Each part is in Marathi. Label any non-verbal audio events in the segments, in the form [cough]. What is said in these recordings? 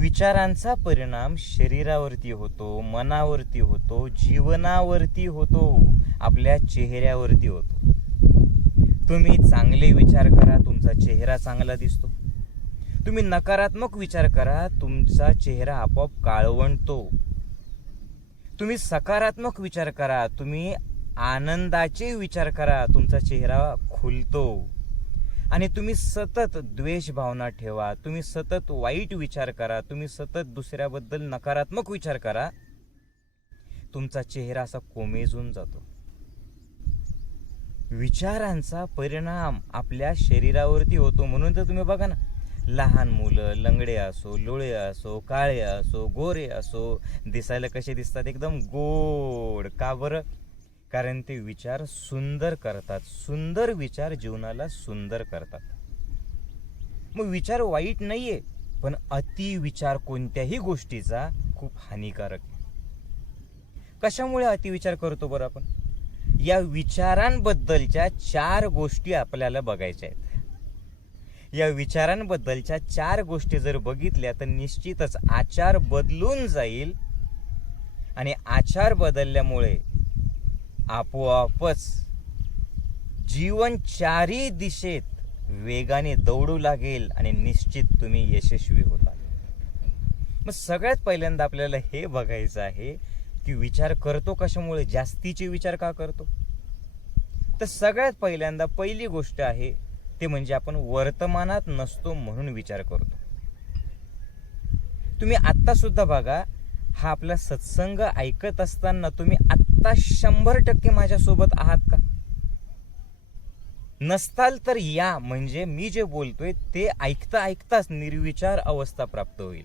विचारांचा परिणाम शरीरावरती होतो मनावरती होतो जीवनावरती होतो आपल्या चेहऱ्यावरती होतो. तुम्ही चांगले विचार करा तुमचा चेहरा चांगला दिसतो. तुम्ही नकारात्मक विचार करा तुमचा चेहरा आपोआप काळवंटतो. तुम्ही सकारात्मक विचार करा तुम्ही आनंदाचे विचार करा तुमचा चेहरा खुलतो. आणि तुम्ही सतत द्वेष भावना ठेवा तुम्ही सतत वाईट विचार करा तुम्ही सतत दुसऱ्याबद्दल नकारात्मक विचार करा तुमचा चेहरा असा कोमेजून जातो. विचारांचा परिणाम आपल्या शरीरावरती होतो. म्हणून तर तुम्ही बघा ना लहान मुलं लंगडे असो लोळे असो काळे असो गोरे असो दिसायला कसे दिसतात? एकदम गोड का बरं? कारण ते विचार सुंदर करतात. सुंदर विचार जीवनाला सुंदर करतात. मग विचार वाईट नाहीये पण अति विचार कोणत्याही गोष्टीचा खूप हानिकारक आहे. कशामुळे अतिविचार करतो बरं आपण? या विचारांबद्दलच्या चार गोष्टी आपल्याला बघायच्या आहेत. या विचारांबद्दलच्या चार गोष्टी जर बघितल्या तर निश्चितच आचार बदलून जाईल. आणि आचार बदलल्यामुळे आपोआपच जीवन चारी दिशेत वेगाने दौडू लागेल आणि निश्चित तुम्ही यशस्वी होता. मग सगळ्यात पहिल्यांदा आपल्याला हे बघायचं आहे की विचार करतो कशामुळे? जास्तीचे विचार का करतो? तर सगळ्यात पहिल्यांदा पहिली गोष्ट आहे ते म्हणजे आपण वर्तमानात नसतो म्हणून विचार करतो. तुम्ही आत्ता सुद्धा बघा हा आपला सत्संग ऐकत असताना तुम्ही आत्ता शंभर टक्के माझ्यासोबत आहात का? नसताल तर या म्हणजे मी जे बोलतोय ते ऐकता ऐकताच निर्विचार अवस्था प्राप्त होईल.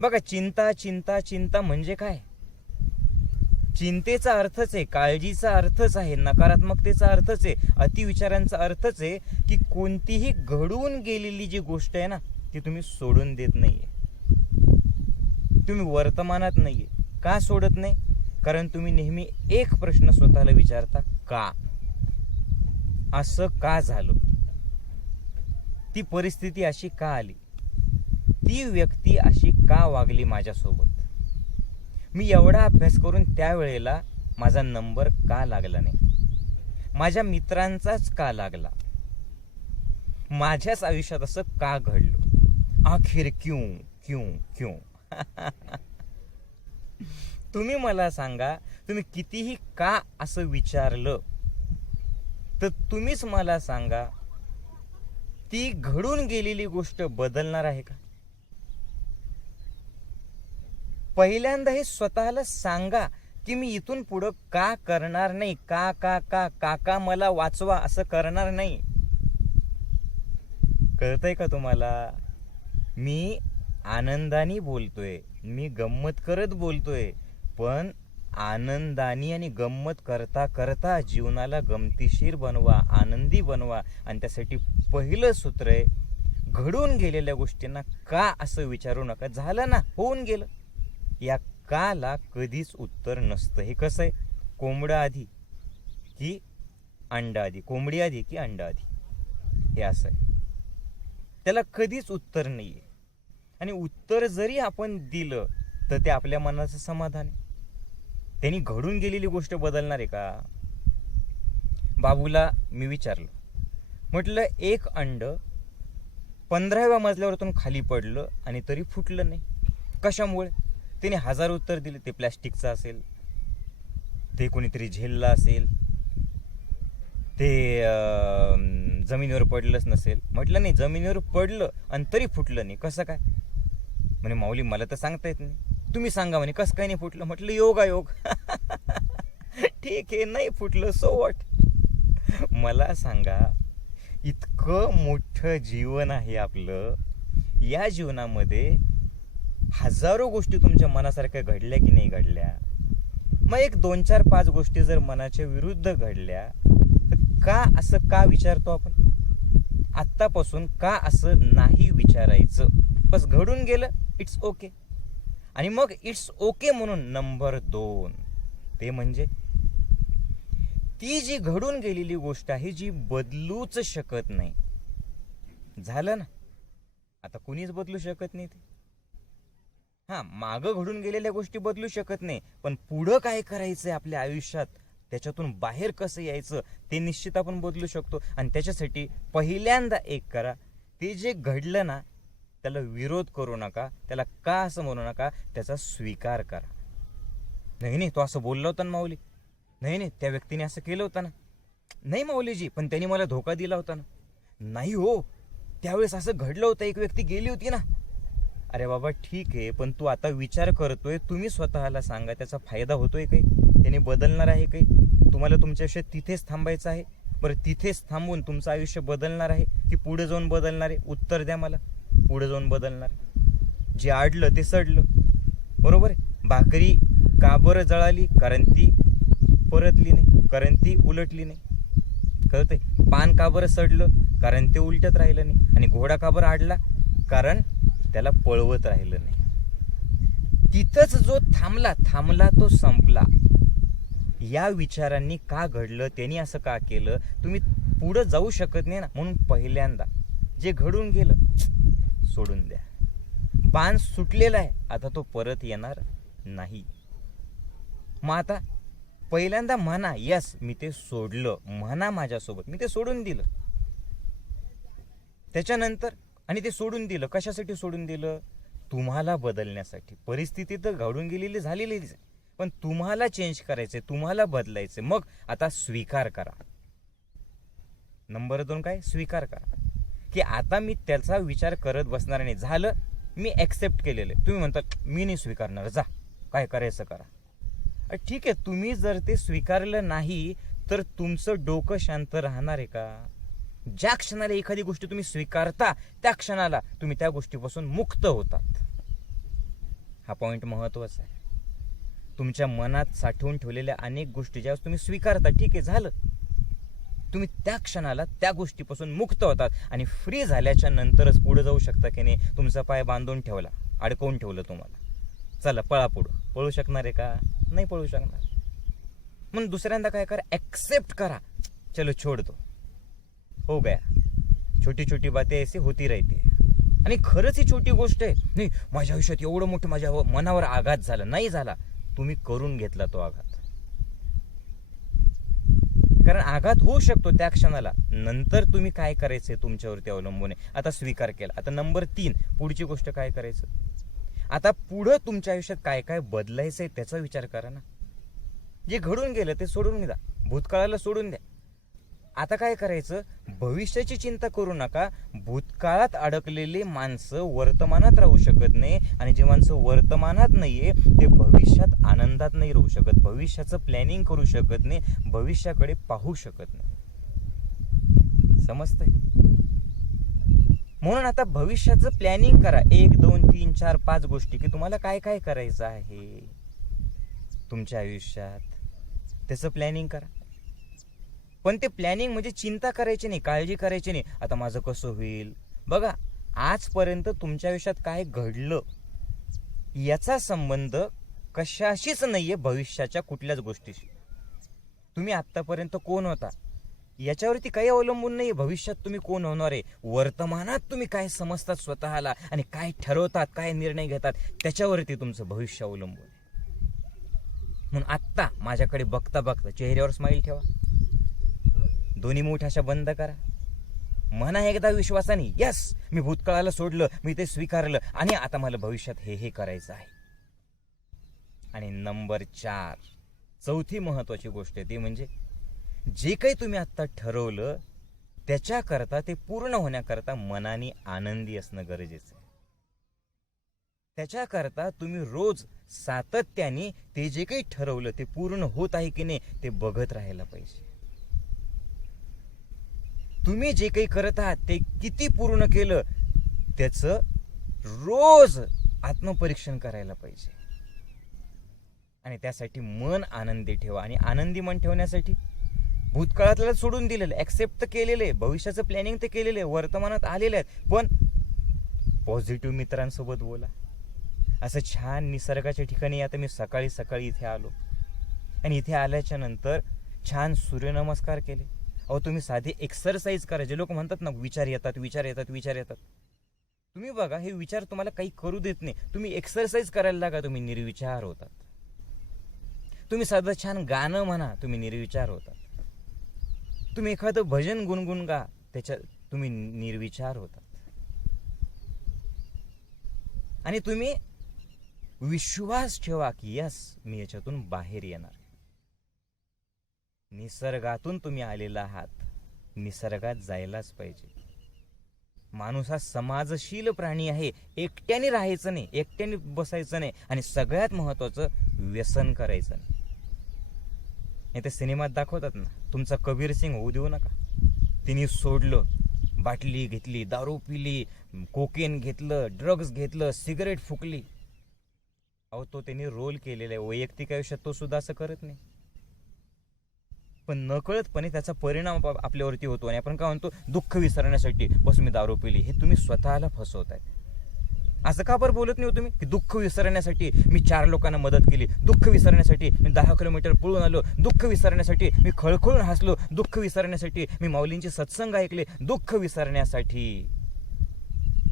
बघा चिंता चिंता चिंता म्हणजे काय? चिंतेचा अर्थच आहे काळजीचा अर्थच आहे नकारात्मकतेचा अर्थच आहे अतिविचारांचा अर्थच आहे की कोणतीही घडून गेलेली जी गोष्ट आहे ना ती तुम्ही सोडून देत नाहीये. तुम्ही वर्तमानात नाहीये. का सोडत नाही? कारण तुम्ही नेहमी एक प्रश्न स्वतःला विचारता का? असं का झालं? ती परिस्थिती अशी का आली? ती व्यक्ती अशी का वागली माझ्यासोबत? मी एवढा अभ्यास करून त्यावेळेला माझा नंबर का लागला नाही? माझ्या मित्रांचाच का लागला? माझ्याच आयुष्यात असं का घडलं? आखिर क्यू क्यू क्यू? [laughs] तुम्ही मला सांगा तुम्ही कितीही का असं विचारलं तर तुम्हीच मला सांगा ती घडून गेलेली गोष्ट बदलणार आहे का? पहिल्यांदा हे स्वतःला सांगा की मी इथून पुढं का करणार नाही का का का काका मला वाचवा असं करणार नाही. कळतंय का तुम्हाला? मी आनंदाने बोलतोय. मी गंमत करत बोलतोय पण आनंदाने आणि गंमत करता करता जीवनाला गमतीशीर बनवा आनंदी बनवा. आणि त्यासाठी पहिलं सूत्र आहे घडून गेलेल्या गोष्टींना का असं विचारू नका. झालं ना होऊन गेलं. या काला कधीच उत्तर नसतं. हे कसं आहे? कोंबडं आधी की अंडा आधी? कोंबडी आधी की अंडा आधी? हे असं आहे. त्याला कधीच उत्तर नाही आहे आणि उत्तर जरी आपण दिलं तर ते आपल्या मनाचं समाधान आहे. त्यांनी घडून गेलेली गोष्ट बदलणार आहे का? बाबूला मी विचारलं. म्हटलं एक अंड पंधराव्या मजल्यावरतून खाली पडलं आणि तरी फुटलं नाही. कशामुळे? त्याने हजार उत्तर दिले ते प्लॅस्टिकचं असेल ते कोणीतरी झेललं असेल ते जमिनीवर पडलंच नसेल. म्हटलं नाही जमिनीवर पडलं आणि तरी फुटलं नाही. कसं काय? म्हणे माऊली मला तर सांगता येत नाही. तुम्ही सांगा म्हणे कसं काय नाही फुटलं? म्हटलं योगा योग. [laughs] ठीक आहे नाही फुटलं सो वॉट मला सांगा इतकं मोठं जीवन आहे आपलं या जीवनामध्ये हजारो गोष्टी तुमच्या मनासारख्या घडल्या की नाही घडल्या? मग एक दोन चार पाच गोष्टी जर मनाच्या विरुद्ध घडल्या तर का असं का विचारतो आपण? आत्तापासून का असं नाही विचारायचं? बस घडून गेलं. इट्स ओके आणि मग इट्स ओके म्हणून नंबर दोन ते म्हणजे ती जी घडून गेलेली गोष्ट आहे जी बदलूच शकत नाही. झालं ना? आता कुणीच बदलू शकत नाही ते. हां मागं घडून गेलेल्या गोष्टी बदलू शकत नाही पण पुढं काय करायचंय आपल्या आयुष्यात? त्याच्यातून बाहेर कसं यायचं ते निश्चित आपण बदलू शकतो. आणि त्याच्यासाठी पहिल्यांदा एक करा ते जे घडलं ना त्याला विरोध करू नका त्याला का असं म्हणू नका त्याचा स्वीकार करा. नाही नाही तो असं बोलला होता ना माऊली. नाही नाही त्या व्यक्तीने असं केलं होतं ना. नाही माऊलीजी पण त्यांनी मला धोका दिला होता ना. नाही हो त्यावेळेस असं घडलं होतं एक व्यक्ती गेली होती ना. अरे बाबा ठीक आहे पण तू आता विचार करतोय तुम्ही स्वतःला सांगा त्याचा फायदा होतोय काही? त्याने बदलणार आहे काही? तुम्हाला तुमच्या आयुष्यात तिथेच थांबायचं आहे? बरं तिथेच थांबून तुमचं आयुष्य बदलणार आहे की पुढे जाऊन बदलणार आहे? उत्तर द्या मला. पुढे जाऊन बदलणार. जे आडलं ते सडलं. बरोबर आहे? भाकरी का बरं जळाली? कारण ती परतली नाही. कारण ती उलटली नाही. कळतंय? पान का बरं सडलं? कारण ते उलटत राहिलं नाही. आणि घोडा का बरं आडला? कारण त्याला पळवत राहिलं नाही. तिथंच जो थांबला थांबला तो संपला. या विचारांनी का घडलं? त्यांनी असं का केलं? तुम्ही पुढं जाऊ शकत नाही ना. म्हणून पहिल्यांदा जे घडून गेलं सोडून द्या. बाण सुटलेला आहे. आता तो परत येणार नाही. मग आता पहिल्यांदा म्हणा यस मी ते सोडलं. म्हणा माझ्यासोबत. मी ते सोडून दिलं. त्याच्यानंतर आणि ते सोडून दिलं. कशासाठी सोडून दिलं? तुम्हाला बदलण्यासाठी. परिस्थिती तर घडून गेलेली झालेलीच आहे. पण तुम्हाला चेंज करायचे तुम्हाला बदलायचे मग आता स्वीकार करा. नंबर दोन काय? स्वीकार करा. की आता मी त्याचा विचार करत बसणार नाही झालं मी ॲक्सेप्ट केलेलं आहे. तुम्ही म्हणता मी नाही स्वीकारणार जा काय करायचं करा. ठीक आहे तुम्ही जर ते स्वीकारलं नाही तर तुमचं डोकं शांत राहणार आहे का? ज्या क्षणाला एखादी गोष्ट तुम्ही स्वीकारता त्या क्षणाला तुम्ही त्या गोष्टीपासून मुक्त होतात. हा पॉईंट महत्त्वाचा आहे. तुमच्या मनात साठवून ठेवलेल्या अनेक गोष्टी ज्यावेळेस तुम्ही स्वीकारता ठीक आहे झालं. तुम्ही त्या क्षणाला त्या गोष्टीपासून मुक्त होतात आणि फ्री झाल्याच्या नंतरच पुढे जाऊ शकता की नाही तुमचा पाय बांधून ठेवला अडकवून ठेवलं तुम्हाला. चला पळा पुढं. पळू शकणार आहे का? नाही पळू शकणार. म्हणून दुसऱ्यांदा काय करा? ॲक्सेप्ट करा. चलो छोड दो हो गया. छोटी छोटी बातें ऐसी होती राहते. आणि खरंच ही छोटी गोष्ट आहे. नाही माझ्या आयुष्यात एवढं मोठं माझ्या मनावर आघात झाला नाही झाला. तुम्ही करून घेतला तो आघात. कारण आघात होऊ शकतो त्या क्षणाला. नंतर तुम्ही काय करायचंय तुमच्यावरती अवलंबून आहे? आता स्वीकार केला. आता नंबर तीन पुढची गोष्ट काय करायचं? आता पुढं तुमच्या आयुष्यात काय काय बदलायचंय त्याचा विचार करा ना. जे घडून गेलं ते सोडून द्या. भूतकाळाला सोडून द्या. आता काय करायचं? भविष्याची चिंता करू नका. भूतकाळात अडकलेली माणसं वर्तमानात राहू शकत नाही आणि जे माणसं वर्तमानात नाही आहे ते भविष्यात आनंदात नाही राहू शकत. भविष्याचं प्लॅनिंग करू शकत नाही. भविष्याकडे पाहू शकत नाही. समजतंय? म्हणून आता भविष्याचं प्लॅनिंग करा. एक दोन तीन चार पाच गोष्टी की तुम्हाला काय काय करायचं आहे? तुमच्या आयुष्यात. त्याचं प्लॅनिंग करा. पण ते प्लॅनिंग म्हणजे चिंता करायची नाही काळजी करायची नाही. आता माझं कसं होईल? बघा आजपर्यंत तुमच्या आयुष्यात काय घडलं? याचा संबंध कशाशीच नाही आहे भविष्याच्या कुठल्याच गोष्टीशी. तुम्ही आत्तापर्यंत कोण होता? याच्यावरती काही अवलंबून नाही भविष्यात तुम्ही कोण होणार आहे? वर्तमानात तुम्ही काय समजतात स्वतःला आणि काय ठरवतात काय निर्णय घेतात त्याच्यावरती तुमचं भविष्य अवलंबून म्हणून आत्ता माझ्याकडे बघता बघता चेहऱ्यावर स्माईल ठेवा. दोन्ही मूठ अशा बंद करा. म्हणा एकदा विश्वासाने यस मी भूतकाळाला सोडलं मी ते स्वीकारलं आणि आता मला भविष्यात हे हे करायचं आहे. आणि नंबर चार चौथी महत्वाची गोष्ट आहे ती म्हणजे जे काही तुम्ही आत्ता ठरवलं त्याच्याकरता ते पूर्ण होण्याकरता मनाने आनंदी असणं गरजेचं आहे. त्याच्याकरता तुम्ही रोज सातत्याने ते जे काही ठरवलं ते पूर्ण होत आहे की नाही ते बघत राहायला पाहिजे. तुम्ही जे काही करत आहात ते किती पूर्ण केलं त्याचं रोज आत्मपरीक्षण करायला पाहिजे. आणि त्यासाठी मन आनंदी ठेवा. आणि आनंदी मन ठेवण्यासाठी भूतकाळातलं सोडून दिलेलं ॲक्सेप्ट तर केलेलं आहे भविष्याचं प्लॅनिंग तर केलेलं आहे वर्तमानात आलेलं आहे पण पॉझिटिव्ह मित्रांसोबत बोला. असं छान निसर्गाच्या ठिकाणी आता मी सकाळी सकाळी इथे आलो. आणि इथे आल्याच्यानंतर छान सूर्यनमस्कार केले. अहो तुम्ही साधी एक्सरसाइज करा. जे लोक म्हणतात ना विचार येतात विचार येतात विचार येतात. तुम्ही बघा हे विचार तुम्हाला काही करू देत नाही. तुम्ही एक्सरसाइज करायला लागा तुम्ही निर्विचार होतात. तुम्ही साधं छान गाणं म्हणा तुम्ही निर्विचार होतात. तुम्ही एखादं भजन गुणगुण गा त्याच्या तुम्ही निर्विचार होतात. आणि तुम्ही विश्वास ठेवा की यस मी याच्यातून बाहेर येणार. निसर्गातून तुम्ही आलेला आहात. निसर्गात जायलाच पाहिजे. माणूस हा समाजशील प्राणी आहे. एकट्याने राहायचं नाही एकट्याने बसायचं नाही आणि सगळ्यात महत्वाचं व्यसन करायचं नाही. नाही ते सिनेमात दाखवतात ना तुमचा कबीर सिंग होऊ देऊ नका. तिने सोडलं बाटली घेतली दारू पिली कोकेन घेतलं ड्रग्ज घेतलं सिगरेट फुकली. अहो तो त्यांनी रोल केलेला आहे. वैयक्तिक आयुष्यात तो सुद्धा असं करत नाही. पण नकळतपणे त्याचा परिणाम आप- आपल्यावरती होतो. आणि आपण काय म्हणतो दुःख विसरण्यासाठी बस मी दारू पिली. हे तुम्ही स्वतःला फसवताय. असं का बरं बोलत नाही हो तुम्ही? की दुःख विसरण्यासाठी मी चार लोकांना मदत केली. दुःख विसरण्यासाठी मी दहा किलोमीटर पळून आलो. दुःख विसरण्यासाठी मी खळखळून हसलो. दुःख विसरण्यासाठी मी माऊलींचे सत्संग ऐकले. दुःख विसरण्यासाठी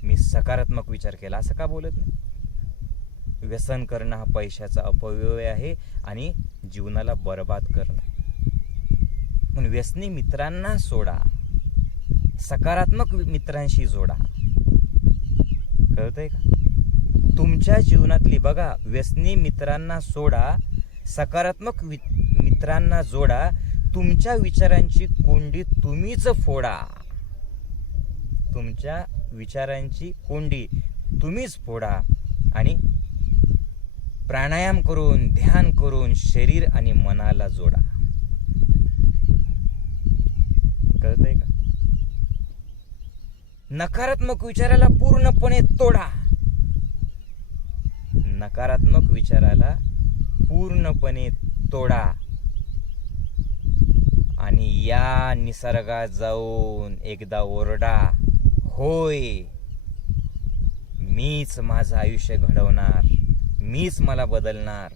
मी सकारात्मक विचार केला. असं का बोलत नाही? व्यसन करणं हा पैशाचा अपव्यय आहे आणि जीवनाला बरबाद करणं. पण व्यसनी मित्रांना सोडा. सकारात्मक मित्रांशी जोडा. कळतंय का? तुमच्या जीवनातली बघा व्यसनी मित्रांना सोडा सकारात्मक मित्रांना जोडा तुमच्या विचारांची कोंडी तुम्हीच फोडा. तुमच्या विचारांची कोंडी तुम्हीच फोडा आणि प्राणायाम करून ध्यान करून शरीर आणि मनाला जोडा. कळतंय का? नकारात्मक विचाराला पूर्णपणे तोडा. नकारात्मक विचाराला पूर्णपणे तोडा. आणि या निसर्गात जाऊन एकदा ओरडा होय मीच माझं आयुष्य घडवणार मीच मला बदलणार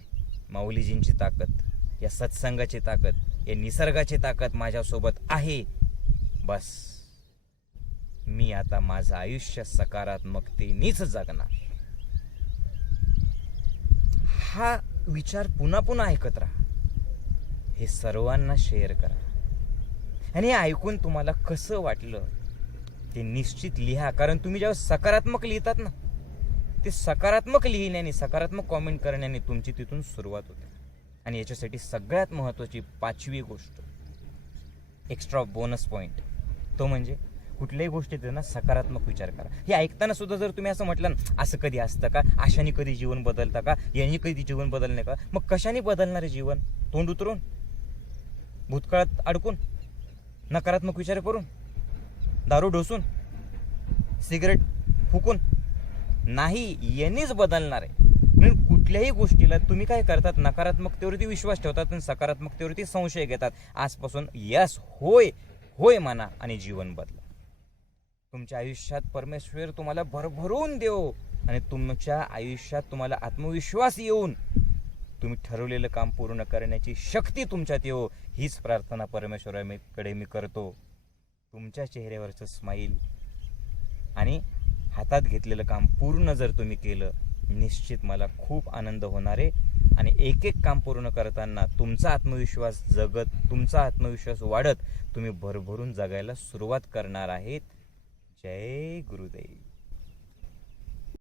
माऊलीजींची ताकद या सत्संगाची ताकद या निसर्गाची ताकद माझ्यासोबत आहे बस. मी आता माझं आयुष्य सकारात्मकतेनेच जगणार. हा विचार पुन्हा पुन्हा ऐकत राहा. हे सर्वांना शेअर करा. आणि हे ऐकून तुम्हाला कसं वाटलं ते निश्चित लिहा. कारण तुम्ही जेव्हा सकारात्मक लिहितात ना ते सकारात्मक लिहिण्याने सकारात्मक कॉमेंट करण्याने तुमची तिथून सुरुवात होते. आणि याच्यासाठी सगळ्यात महत्त्वाची पाचवी गोष्ट एक्स्ट्रा बोनस पॉईंट तो म्हणजे कुठल्याही गोष्टीत ना सकारात्मक विचार करा. हे ऐकताना सुद्धा जर तुम्ही असं म्हटलं ना असं कधी असतं का? आशाने कधी जीवन बदलतं का? यांनी कधी जीवन बदलणे का? मग कशाने बदलणार आहे जीवन? तोंड उतरून? भूतकाळात अडकून? नकारात्मक विचार करून? दारू ढोसून? सिगरेट फुकून? नाही यांनीच बदलणार आहे. म्हणून कुठल्याही गोष्टीला तुम्ही काय करतात? नकारात्मकतेवरती विश्वास ठेवतात आणि सकारात्मकतेवरती संशय घेतात. आजपासून यस होय होय म्हणा आणि जीवन बदला. तुमच्या आयुष्यात परमेश्वर तुम्हाला भरभरून देव आणि तुमच्या आयुष्यात तुम्हाला आत्मविश्वास येऊन तुम्ही ठरवलेलं काम पूर्ण करण्याची शक्ती तुमच्यात येऊ हीच प्रार्थना परमेश्वराकडे मी करतो. तुमच्या चेहऱ्यावरचं स्माईल आणि हातात घेतलेलं काम पूर्ण जर तुम्ही केलं निश्चित मला खूप आनंद होणार आहे. आणि एक एक काम पूर्ण करताना तुमचा आत्मविश्वास जगत तुमचा आत्मविश्वास वाढत तुम्ही भरभरून जगायला सुरुवात करणार आहेत. जय गुरुदेव.